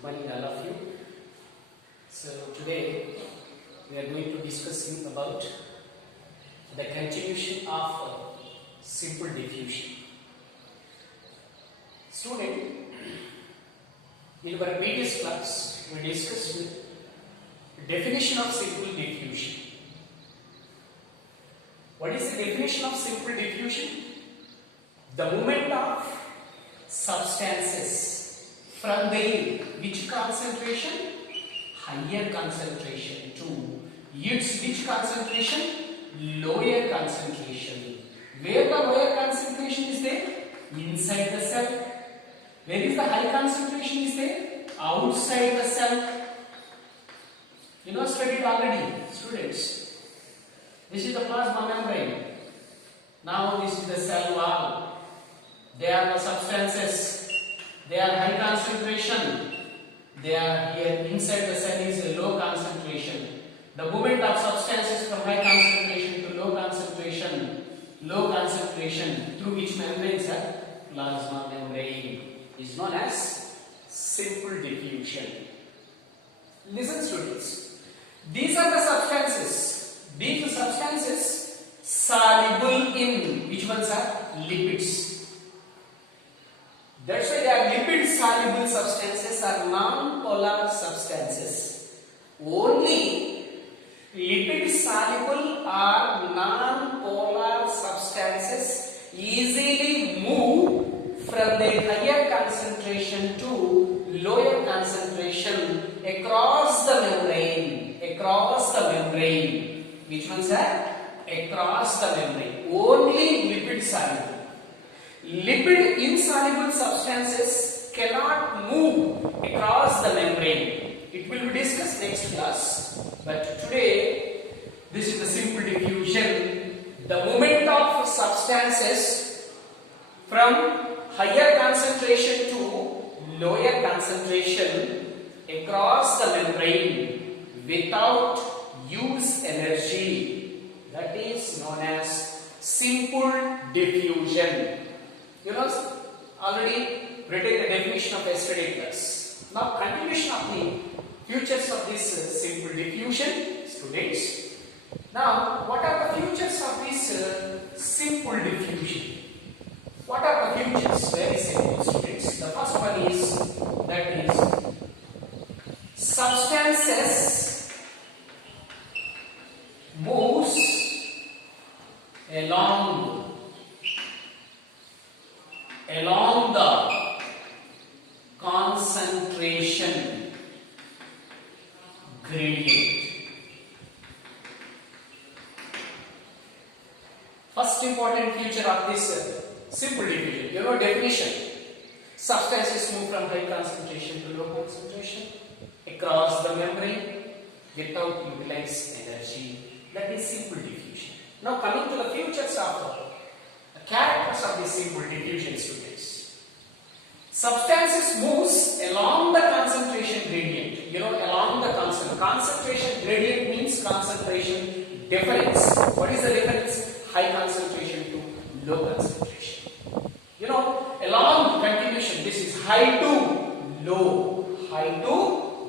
Good morning, all of you. So today we are going to discussing about the continuation of simple diffusion. Student, in our previous class we discussed the definition of simple diffusion. What is the definition of simple diffusion? The movement of substances from their which concentration? Higher concentration to its which concentration? Lower concentration. Where the lower concentration is there? Inside the cell. Where is the high concentration is there? Outside the cell. You know, studied already, students. This is the plasma membrane. Now this is the cell wall. They are the substances. They are high concentration. They are here inside the cell is a low concentration. The movement of substances from high concentration to low concentration through which membrane, sir? Plasma membrane is known as simple diffusion. Listen, students. These are the substances. These substances soluble in which ones are lipids. That's why they are lipid soluble substances are non-polar substances. Only lipid soluble or non-polar substances easily move from their higher concentration to lower concentration across the membrane. Across the membrane. Which ones are? Across the membrane. Only lipid soluble. Lipid insoluble substances cannot move across the membrane. It will be discussed next class. But today, this is the simple diffusion. The movement of substances from higher concentration to lower concentration across the membrane without use energy. That is known as simple diffusion. You know, already written the definition of yesterday class. Now, continuation of the features of this simple diffusion, students. Now, what are the features of this simple diffusion? What are the features? Very simple, students. The first one is that is substances moves along the concentration gradient. First important feature of this simple diffusion, you know definition. Substances move from high concentration to low concentration across the membrane without utilizing energy. That is simple diffusion. Now coming to the features of the characters of this simple diffusion, students. Substances moves along the concentration gradient. You know, along the concentration gradient means concentration difference. What is the difference? High concentration to low concentration. You know, along continuation, this is high to low, high to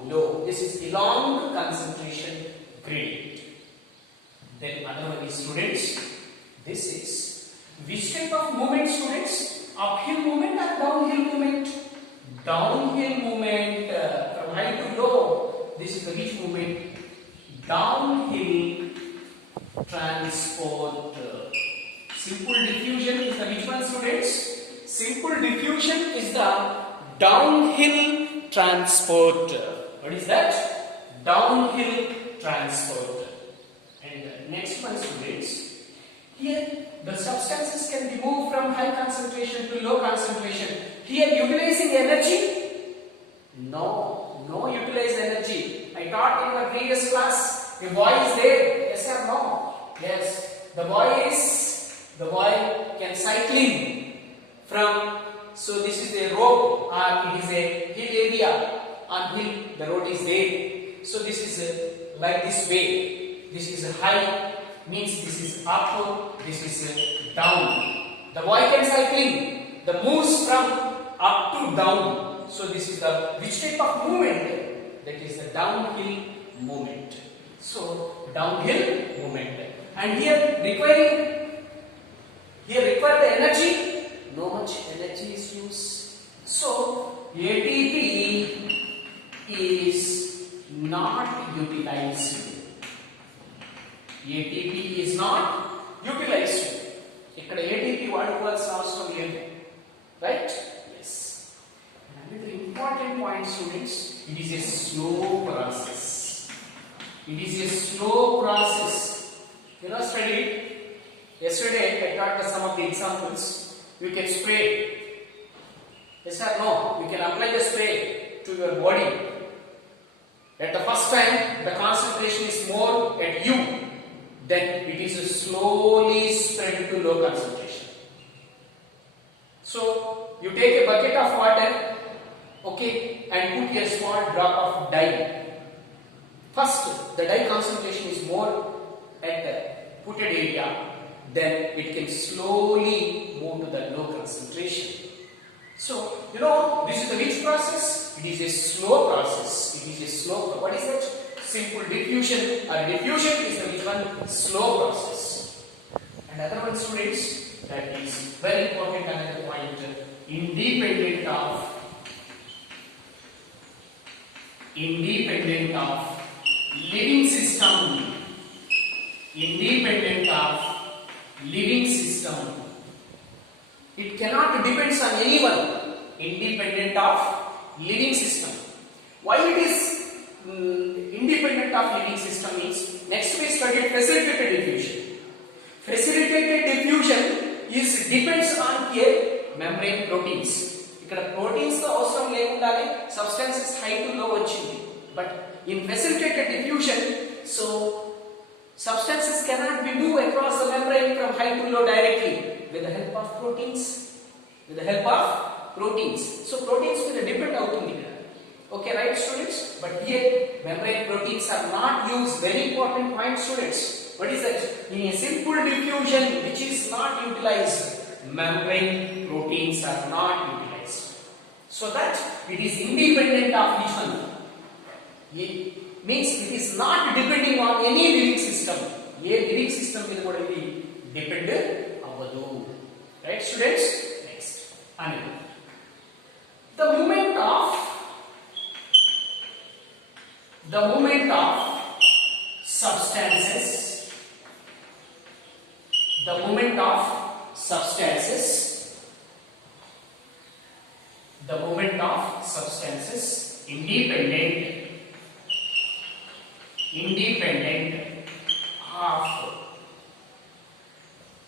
low. This is along concentration gradient. Then another one is, students, this is which type of movement, students? Uphill movement or downhill movement? Downhill movement from high to low. This is the which movement? Downhill transport. Simple diffusion is the which one, students? Simple diffusion is the downhill transport. What is that? Downhill transport. And next one, students. Here the substances can be moved from high concentration to low concentration. Here utilizing energy? No utilized energy. I taught in my previous class, the boy is there. Yes or no? Yes. The boy can cycling from, so this is a road or it is a hill area. On hill the road is there. So this is like this way. This is high, means this is up, this is down. The boy can cycling. The moves from up to down. So this is the which type of movement? That is the downhill movement. So downhill movement. And here require the energy. No much energy is used. So ATP is not utilized. ATP is not utilized. ఇక్కడ ATP వాడుకోవాల్సిన అవసరం లేదు. Right? Yes. Another important point, students, it is a slow process. It is a slow process. You know, study yesterday I taught some of the examples. You can spray. Yes or no? You can apply the spray to your body. At the first time, the concentration is more at U. Then it is slowly spread to low concentration. So you take a bucket of water, okay, and put a small drop of dye. First, the dye concentration is more at the putted area, then it can slowly move to the low concentration. So, you know, this is the which process? It is a slow process. It is a slow. What is that? Simple diffusion. Or diffusion is the which one? Slow process. And other one, students, that is very important. Another point: independent of living system. Independent of living system. It cannot depend on anyone. Independent of living system. Why it is independent of living system means, next we studied facilitated diffusion. Facilitated diffusion is depends on here membrane proteins. ఇక్కడ proteins తో అవసరం లేకుండానే substances high to low వచ్చింది. But in facilitated diffusion, so substances cannot be moved across the membrane from high to low directly with the help of proteins. With the help of proteins. So proteins will depend అవుతుంది ఇక్కడ. Okay, right, students? But here membrane proteins are not used. Very important point, students. What is that? In a simple diffusion which is not utilized, membrane proteins are not utilized. So that it is independent of each one. It means it is not depending on any living system. A living system will కూడా ఇది depend అవ్వదు. Right, students? Next. Another. The movement of substances, the movement of substances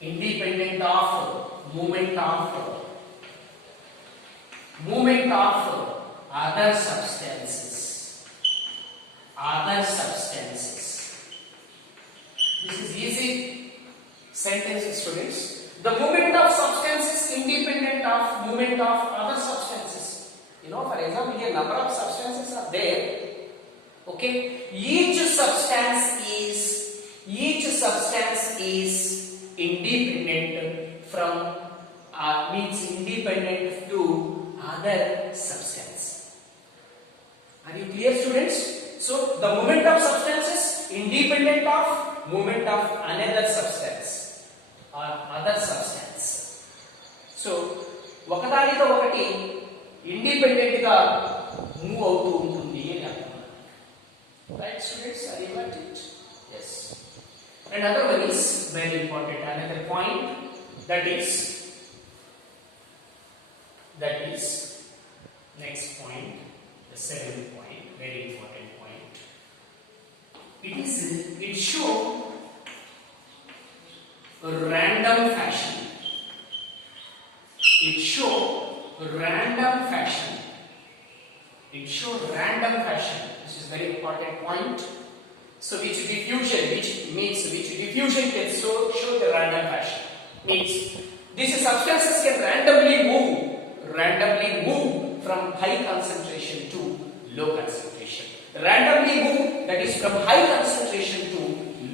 independent of movement of other substances. This is easy sentence, students. The movement of substances independent of movement of other substances. You know, for example, here number of substances are there. Okay, each substance is independent from means independent to other substance. Are you clear, students? So the movement of substances independent of movement of another substance or other substance. So ఒకదానితో ఒకటి independent గా move అవుతూ ఉంటుంది అని అర్థం. Right, students? Are you got it? Yes. Another one is very important. Another point that is next point, the seventh point, very important point. It show random fashion. It show random fashion. This is very important point. So which diffusion can show the random fashion means these substances can randomly move from high concentration to low concentration. Randomly move, that is from high concentration to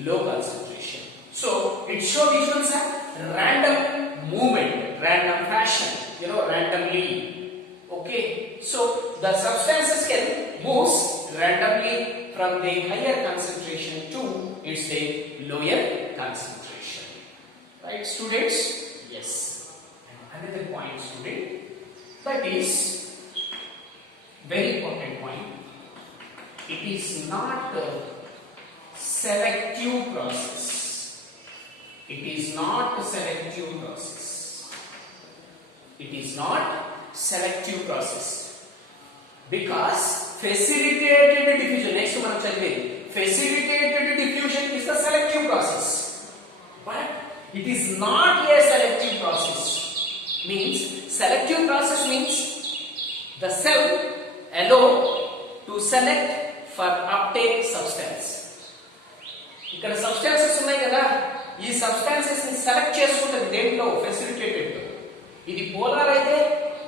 low concentration. So it shows which ones are random movement, random fashion, randomly. Okay, So the substances can move randomly from the higher concentration to its lower concentration. Right, students? Yes. And another point, student, that is very important point. It is not a selective process. It is not a selective process. It is not selective process. Because facilitated diffusion, next మనం చదివేది, facilitated diffusion is the selective process. But it is not a selective process. Means selective process means the cell allow to select for uptake substance. ఇక్కడ substances ఉన్నాయి కదా, ఈ substances ని select చేసుకుంటుంది దేంట్లో, facilitated లో. ఇది పోలార్ అయితే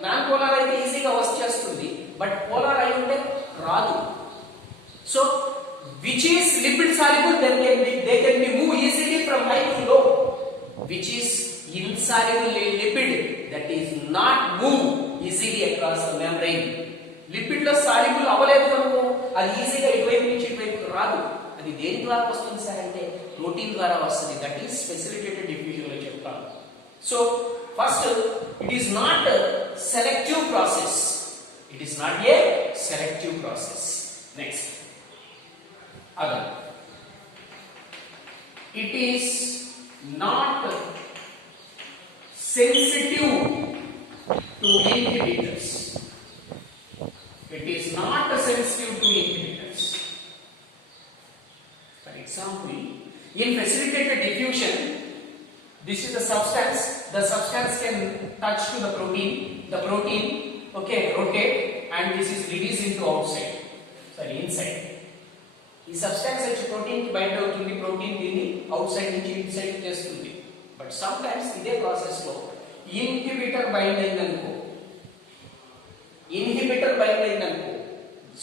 నాన్ పోలార్ అయితే ఈజీగా వచ్చేస్తుంది, బట్ పోలార్ అయి ఉంటే రాదు. So which is lipid soluble, then they can be move easily from high to low. Which is insoluble lipid, that is not move easily across the membrane. Lipid లో soluble అవ్వలేదు అనుకో, అది ఈజీగా ఇటువైపు నుంచి ఇటువైపు రాదు. అది దేని ద్వారా వస్తుంది సార్ అంటే ప్రోటీన్ ద్వారా వస్తుంది. దట్ ఈస్ ఫెసిలిటేటెడ్ డిఫ్యూజన్ లో చెప్తాను. So first, it is not selective process. It is not a selective process. Next, other, it is not sensitive to inhibitors. It is not sensitive to inhibitors. For example, in facilitated diffusion, this is the substance. The substance can touch to the protein. The protein, okay, rotate, and this is released into outside. Sorry, inside. ఈ substance వచ్చి protein కి bind అవుతుంది, protein దీన్ని out side నుంచి inside చేస్తుంది. But some times ఇదే process లో inhibitor bind అయిందనుకో, inhibitor bind అయిందనుకో,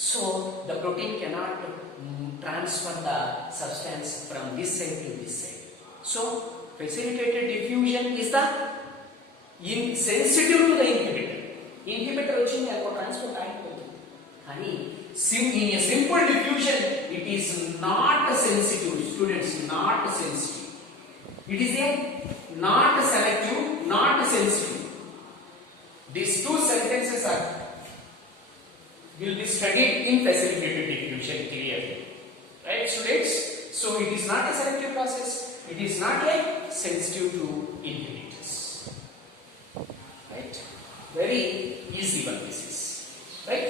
so the protein cannot transfer the substance from this side to this side. So facilitated diffusion is the insensitive to the inhibitor. Inhibitor వచ్చింది అనుకో, transfer అయిపోతుంది. కానీ in a simple diffusion it is not sensitive, students, not sensitive. It is a not selective, not sensitive. These two sentences are will be studied in facilitated diffusion clearly. Right, students? So it is not a selective process. It is not a sensitive to inhibitors. Right? Very easy one this is. Right?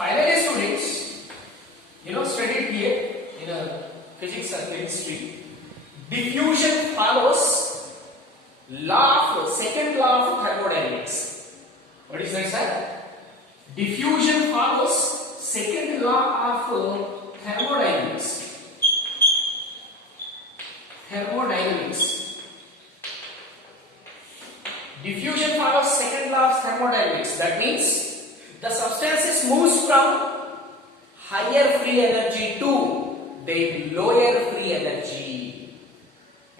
Finally, students, studied here in a physics or chemistry, diffusion follows second law of thermodynamics. What is that, sir? Diffusion follows second law of thermodynamics. Diffusion follows second law of thermodynamics. That means the substances moves from higher free energy to the lower free energy.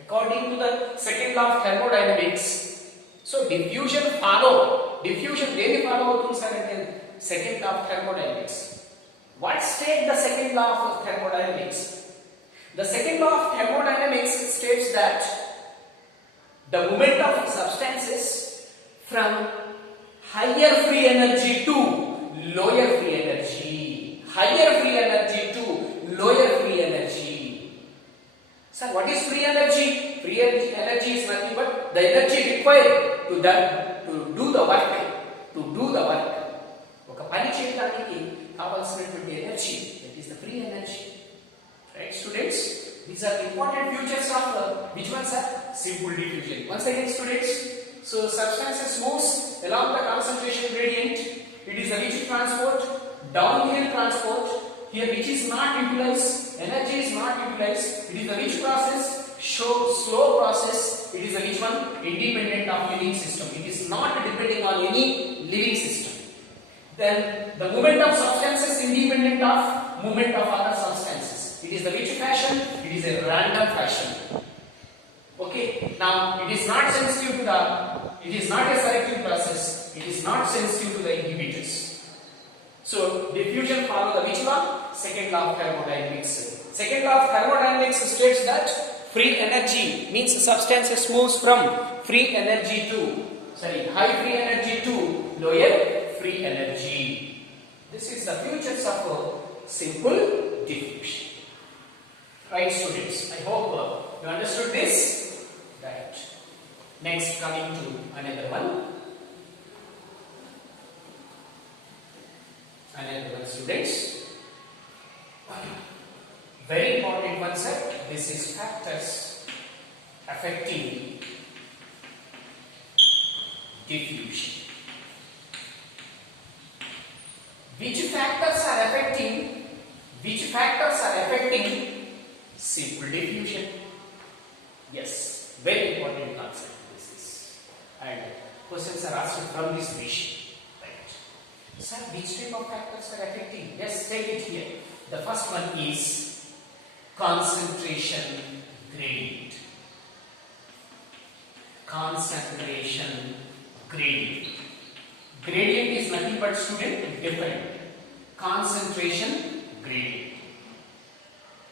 According to the second law of thermodynamics, so diffusion దేని follow అవుతుంది sir అంటే second law of thermodynamics. What state the second law of thermodynamics? The second law of thermodynamics states that the moment of substances from higher free energy to lower free energy, higher free energy to lower free energy. Sir, what is free energy? Free energy is nothing but the energy required to do the work. ఒక పని చేయడానికి కావాల్సినటువంటి energy, that is the free energy. Right, students? These are the important features of which ones are simple diffusion. Once again, students, so substances moves along the concentration gradient. It is a which transport, downhill transport. Here which is not utilized, energy is not utilized. It is a which process? Slow process. It is a which one? Independent of living system. It is not depending on any living system. Then the movement of substances independent of movement of other substances. It is the which fashion? It is a random fashion. Okay. Now it is not sensitive to it is not a selective process. It is not sensitive to the inhibitors. So diffusion follow the which law? Second law of thermodynamics. Second law of thermodynamics states that free energy means substances moves from free energy to high free energy to lower free energy. This is the features of simple diffusion. Right, students? I hope you understood this. Right. Next, coming to another one. Another one, students. Very important one, sir. This is factors affecting diffusion. Which factors are affecting simple diffusion? Yes, very important concept this is. And questions are asked from this vision. Right. Sir, which type of factors are affecting? Yes, take it here. The first one is concentration gradient. Concentration gradient. Gradient is nothing but, student, different. Concentration gradient.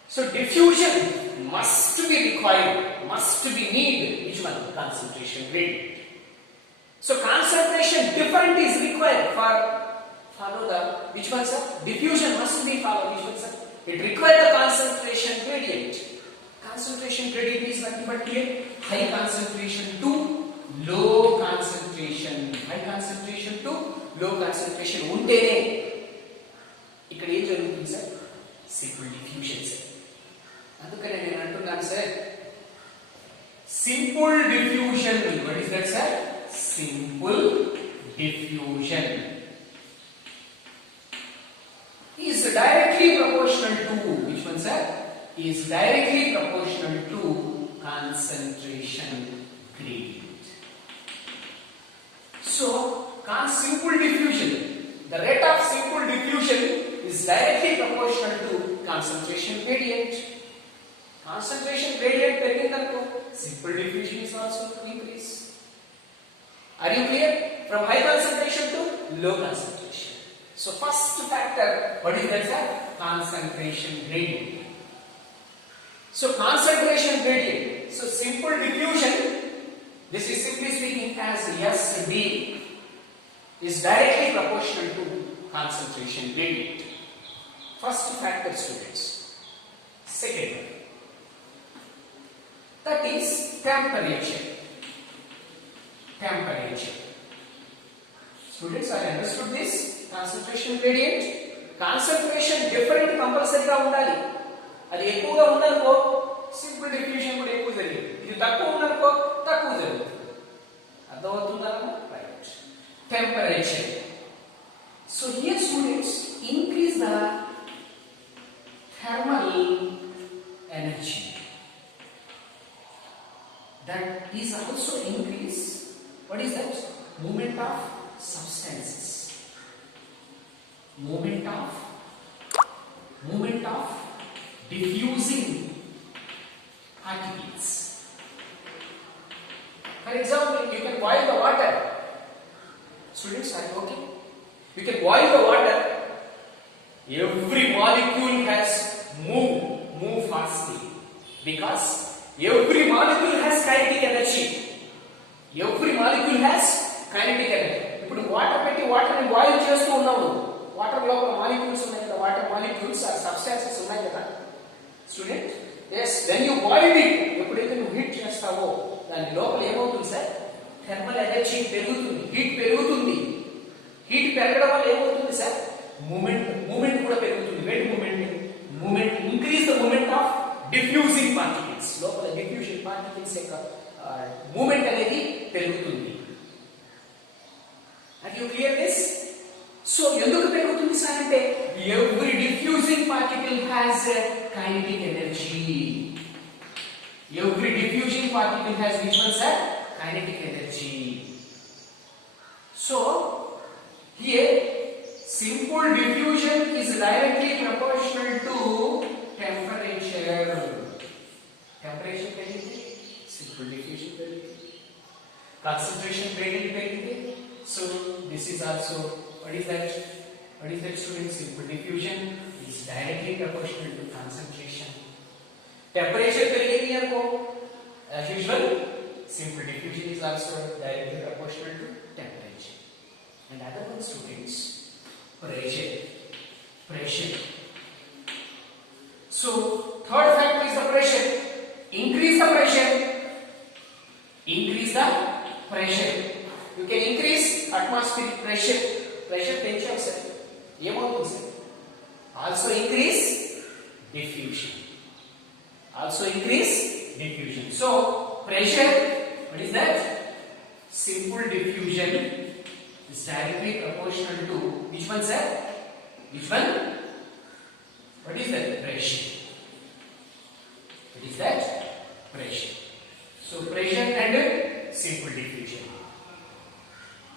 So diffusion must be required, must be needed. Which one? Concentration gradient. So concentration different is required for follow the which one, sir? Diffusion must be followed. Which one, sir? It requires the concentration gradient. Concentration gradient is nothing but here high concentration to low concentration. High concentration to low concentration ఉంటేనే ఇక్కడ ఏం జరుగుతుంది sir? Simple diffusion sir. అందుకనే నేను అంటున్నాను sir simple diffusion. What is that sir? Simple diffusion is directly proportional to which one, sir? Is directly proportional to concentration gradient. So simple diffusion, the rate of simple diffusion is directly proportional to concentration gradient. Concentration gradient పెరిగిందనుకో simple diffusion is also increase. Are you clear? From high concentration to low concentration. So first factor, what is that, sir? Concentration gradient. So concentration gradient. So simple diffusion, this is simply speaking as SB, is directly proportional to concentration gradient. First factor, students. Second one, that is temperature. Temperature. Students, are you understood this? Concentration gradient. Concentration different కంపల్సరీగా ఉండాలి. అది ఎక్కువగా ఉందనుకో simple diffusion కూడా ఎక్కువ జరిగింది. ఇది తక్కువ ఉందనుకో తక్కువ జరుగుతుంది. అర్థమవుతుందా? Right. Temperature. So here students increase the thermal energy. That is also increase. What is that? Movement of substances. Movement of diffusing particles. For example, you can boil the water. Students, are you okay? You can boil the water. Every molecule has move fastly because every molecule has kinetic energy. Every molecule has kinetic energy. ఇప్పుడు water పెట్టి వాటర్ని boil చేస్తూ ఉన్నాము. Water లోపల molecules ఉన్నాయి కదా, water molecules ఆ substances ఉన్నాయి కదా student. Yes, when you boil it, ఎప్పుడైతే నువ్వు హీట్ చేస్తావో దాని లోపల ఏమవుతుంది సార్? థర్మల్ ఎనర్జీ పెరుగుతుంది, హీట్ పెరుగుతుంది. హీట్ పెరగడం వల్ల ఏమవుతుంది సార్? మూమెంట్ కూడా పెరుగుతుంది. Wait moment increase the moment of diffusing particles. లోపల డిఫ్యూజన్ పార్టికల్స్ యొక్క మూమెంట్ అనేది పెరుగుతుంది. Are you clear this? So ఎందుకు పెరుగుతుంది సార్ అంటే every diffusing particle has a kinetic energy. Every diffusing particle has which one, sir? Kinetic energy. So here simple diffusion is directly proportional to temperature. Temperature పెరిగింది, simple diffusion పెరిగింది, concentration gradient పెరిగింది. So this is also, what is that? What is that, students? Simple diffusion is directly proportional to concentration. Temperature పెరిగింది అనుకో, as usual, simple diffusion is also directly proportional to temperature. And other one, students, pressure. So third factor is the pressure. Increase the pressure. You can increase atmospheric pressure. Pressure పెంచాం sir, ఏమవుతుంది sir? Also increase diffusion. So pressure, what is that? Simple diffusion is directly proportional to which one, sir? Which one? What is that? Pressure. What is that? Pressure. So pressure and simple diffusion.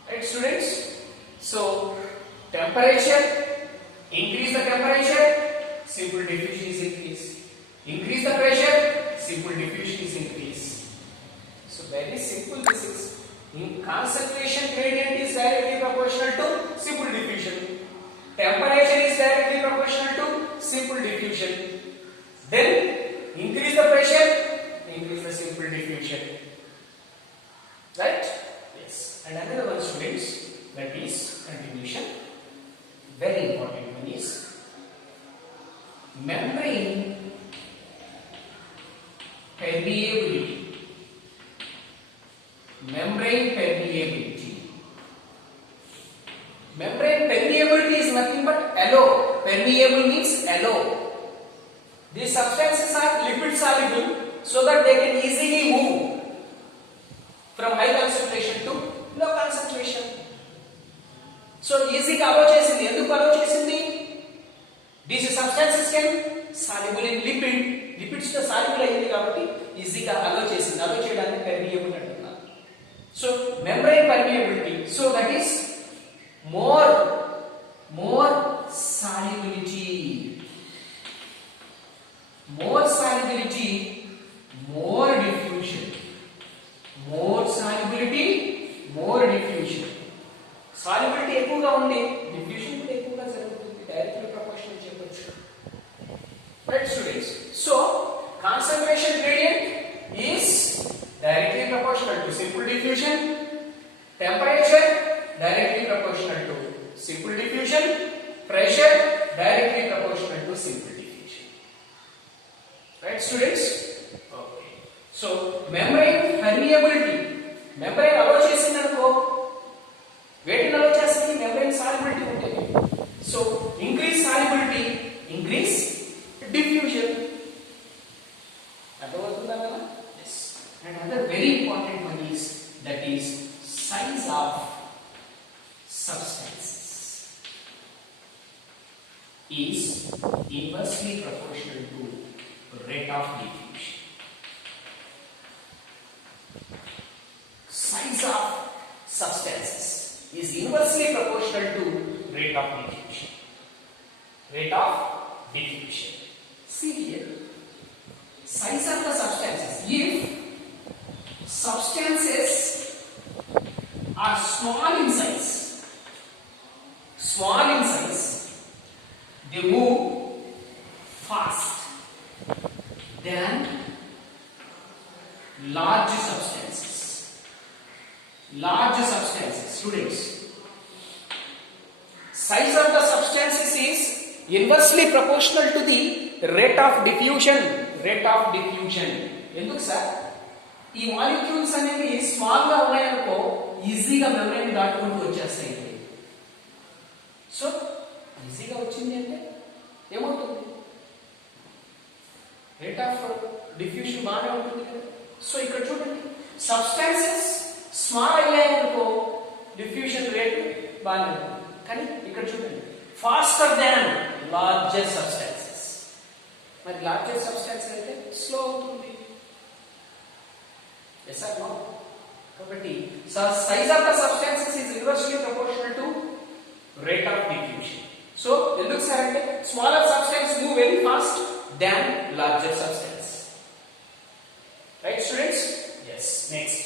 Right, students? So temperature, increase the temperature, simple diffusion is increased. Increase the pressure, simple diffusion is increased. So very simple this is. In concentration gradient is directly proportional to simple diffusion. Temperature is directly proportional to simple diffusion. Then increase the pressure, increase the simple diffusion. Right? Yes. And another one, students, that is continuation. Very important one is membrane permeability. Membrane permeability is nothing but allow. Permeable means allow. These substances are lipid soluble so that they can easily move from high concentration to low concentration. So easy గా allow చేసింది. ఎందుకు allow చేసింది? These substances can soluble in lipids తో soluble అయ్యింది కాబట్టి ఈజీగా allow చేసింది. allow చేయడానికి permeable అంటున్నారు. So membrane permeability, so that is more solubility, more diffusion. Solubility ఎక్కువగా ఉండి diffusion కూడా ఎక్కువగా జరుగుతుంది. డైరెక్ట్లీ ప్రపోర్షనల్ చెప్పొచ్చు. Right, students? So concentration gradient is directly proportional to simple diffusion. Temperature directly proportional to simple diffusion. Pressure directly proportional to simple diffusion. Right, students? Okay. So membrane permeability. Membrane allow చేసిందనుకో, వేటిని allow చేస్తుంది? membrane solubility ఉంటుంది. So increase solubility, increase diffusion. అర్థమవుతుందా కదా? Yes. And another very important one is, that is size of substances is inversely proportional to rate of diffusion. Size of substances is inversely proportional to rate of diffusion. See here, size of the substances. If substances are small in size, they move fast than large substances. Students, size of the substances is inversely proportional to the rate of diffusion. ఎందుకు sir? ఈ molecules అనేవి small గా ఉన్నాయనుకో, ఈజీగా membrane దాటుకుంటూ వచ్చేస్తాయి. So ఈజీగా వచ్చింది అంటే ఏమవుతుంది? రేట్ ఆఫ్ డిఫ్యూషన్ బాగానే ఉంటుంది కదా. సో ఇక్కడ చూడండి, సబ్స్టాన్సెస్ స్మాల్ అయ్యాయనుకో డిఫ్యూషన్ రేట్ బాగానే ఉంటుంది. కానీ ఇక్కడ చూడండి, ఫాస్టర్ దాన్ లార్జర్ సబ్స్టాన్సెస్. మరి లార్జర్ సబ్స్టాన్స్ అయితే స్లో అవుతుంది. Yes or no? కాబట్టి size of the substances is inversely proportional to rate of diffusion. So ఎందుకు సార్ అంటే smaller substance move very fast than larger substance. Right, students? Yes. Next,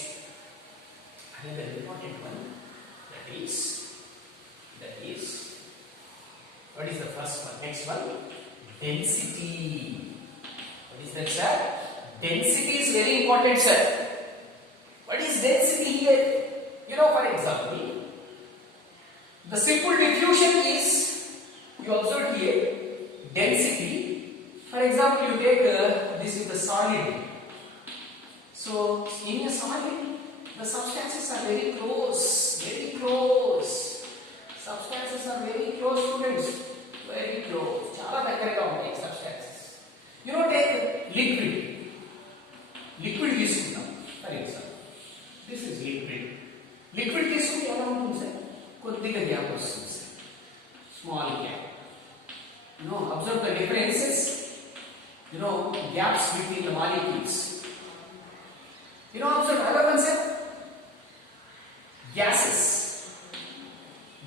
another important one, that is Next one, density. What is that, sir? Density is very important, sir. What is density here? You know, for example, the simple diffusion is, you observe here, density. For example, you take this is the solid. So in a solid, the substances are very close, very close. Substances are very close, students, very close. Chala దగ్గరగా ఉంటాయి substances. You know, take liquid. Liquid తీసుకుందాం. For example, this is liquid. Liquid తీసుకుంటే ఎలా ఉంటుంది sir? కొద్దిగా gap వస్తుంది sir. Small gap. You know, observe the differences. You know, gaps between the molecules. You know, observe another concept. Gases.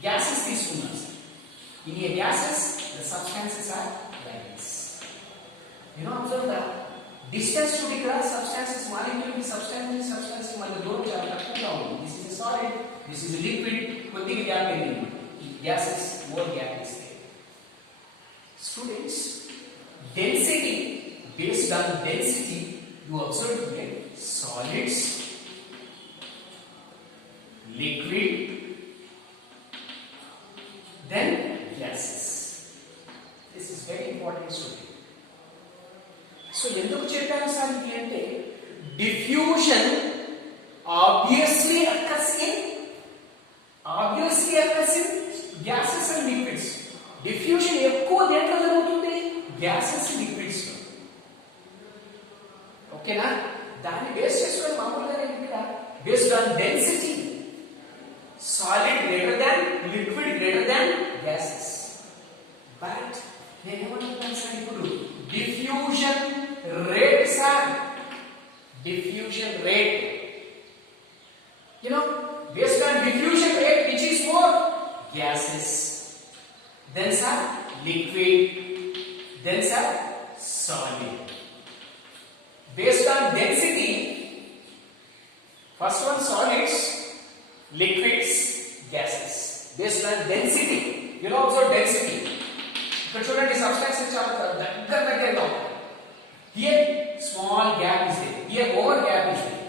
Gases తీసుకున్నాం sir. In a gases, the substances are like this. You know, observe the distance to the substances, molecule to substance మధ్య దూరం చాలా తక్కువగా ఉంది. This is a solid, this is a liquid. కొద్దిగా gap ఉంది. Gases, more gap is there. Students, density, based on density, you observe here solids, liquid, then gases. This is very important, student. So ఎందుకు చెప్పాను sir ఇది అంటే diffusion obviously occurs in gases and liquids. Diffusion ఎక్కువ దేంట్లో జరుగుతుంది? Gases, liquids లో. ఓకేనా? దాన్ని బేస్ చేసుకొని మామూలుగా నేను ఇక్కడ based on density, solid greater than liquid greater than gases. But నేను ఏమంటున్నాను సార్ ఇప్పుడు diffusion rate, sir. Diffusion rate. You know, based on diffusion rate, which is more? Gases. Then, sir, liquid. Then, sir, solid. Based on density, first one solids, liquids, gases. Based on density, you know, observe density. ఇక్కడ చూడండి substances చాలా దగ్గరగా ఉంటాయి. Here small gap is there. Here more gap is there.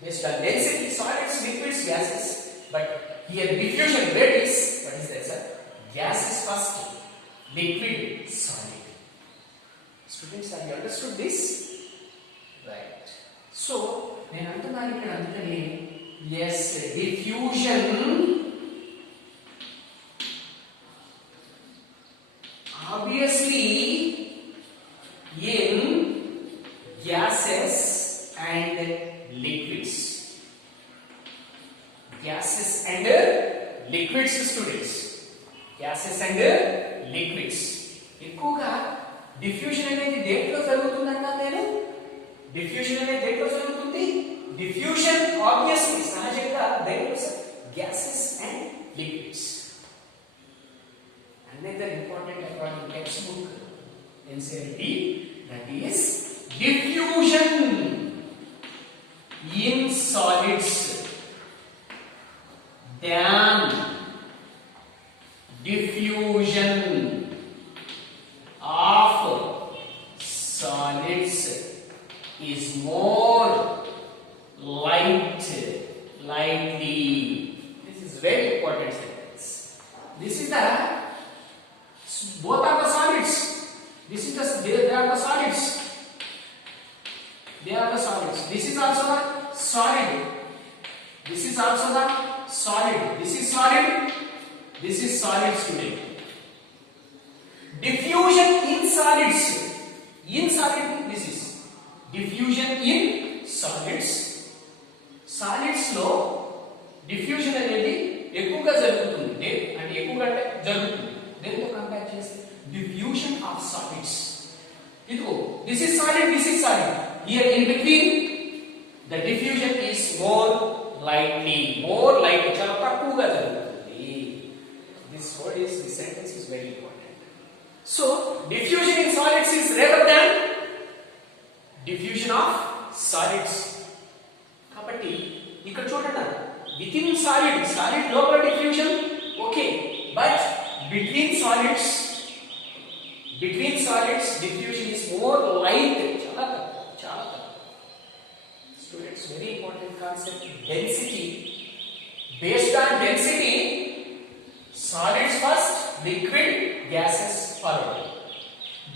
Based on density, solids, liquids, gases. But here diffusion rate is, what is that, sir? Gases first, liquid, solid. Students, have you understood this? Right. So, నేను అంటున్నాను ఇక్కడ అందుకని yes, diffusion obviously in gases and liquids. Gases and liquids, students. Gases and liquids. ఎక్కువగా diffusion అనేది దేంట్లో జరుగుతుందంటా నేను? Diffusion అనేది దేంట్లో జరుగుతుంది? డిఫ్యూషన్ ఆబ్వియస్లీ సహజంగా దేంట్లో? Gases and liquids. Another important according textbook NCERT, that is diffusion in solids than diffusion of solids is more lightly. This is very important sentence. This is the both are the solids. This is they are the solids. They are the solids. This is also the solid. This is also the solid. This is solid. This is solid, student. Diffusion in solids. In solid, this is diffusion in solids. Solids లో diffusion అనేది ఎక్కువగా జరుగుతుంది. అంటే ఎక్కువగా జరుగుతుంది. దేంతో compare చేస్తే diffusion of solids. ఇదిగో this is solid, this is solid. Here in between the diffusion is more light, చాలా తక్కువగా జరుగుతుంది. This sentence is very important. So diffusion in solids is rather than diffusion of solids. కాబట్టి ఇక్కడ చూడండి, within solid లోపల diffusion okay, but between solids between solids diffusion is more light. Chala students, very important concept. Density, based on density, solids first, liquid, gases followed.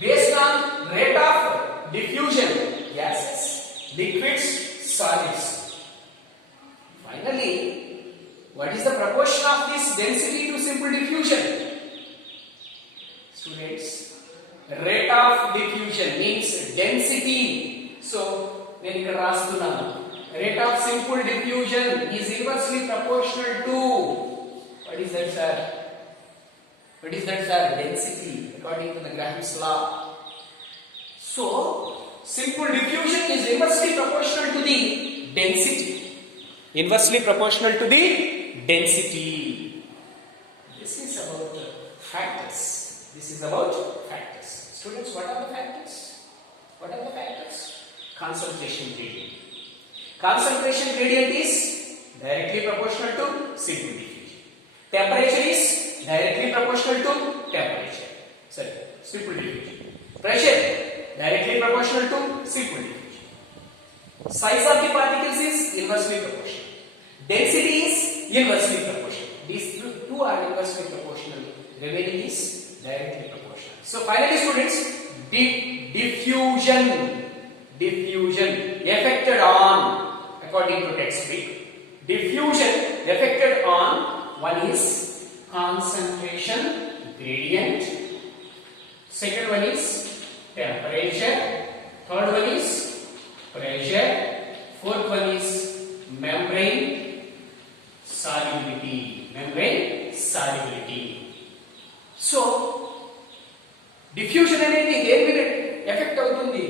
Based on rate of diffusion, gases, liquids, solids. Finally, what is the proportion of this density to simple diffusion? Students, rate of diffusion means density. So, నేను ఇక్కడ రాస్తున్నాను. Rate of simple diffusion is inversely proportional to, what is that, sir? What is that, sir? Density, according to the Graham's law. So, simple diffusion is inversely proportional to the density. Inversely proportional to the density. This is about factors. This is about factors. Students, what are the factors? What are the factors? Concentration gradient. Concentration gradient is directly proportional to simple diffusion. Temperature is directly proportional to temperature. Sorry, simple diffusion. Pressure directly proportional to simple diffusion. Size of the particles is inversely proportional. Density is inversely proportional. These two are inversely proportional. Remaining is directly proportional. So finally, students, diffusion effected on, according to textbook, diffusion effected on, one is concentration gradient, second one is temperature, third one is pressure, fourth one is membrane solubility. So diffusion అనేది దేని మీద effect అవుతుంది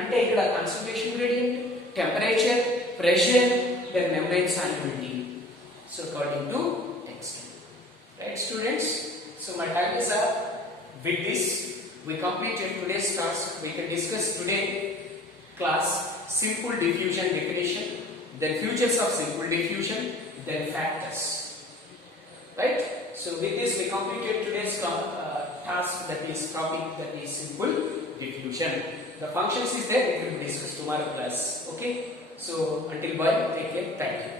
అంటే ఇక్కడ concentration gradient, temperature, pressure, then membrane solubility. So according to text. Right, students? So my time is up. With this, we completed today's class. We can discuss today class simple diffusion definition, then features of simple diffusion, then factors. Right? So with this, we completed today's task, that is topic, that is simple diffusion. The functions is there. It will be discussed tomorrow class. Okay? So until bye. Take care. Thank you.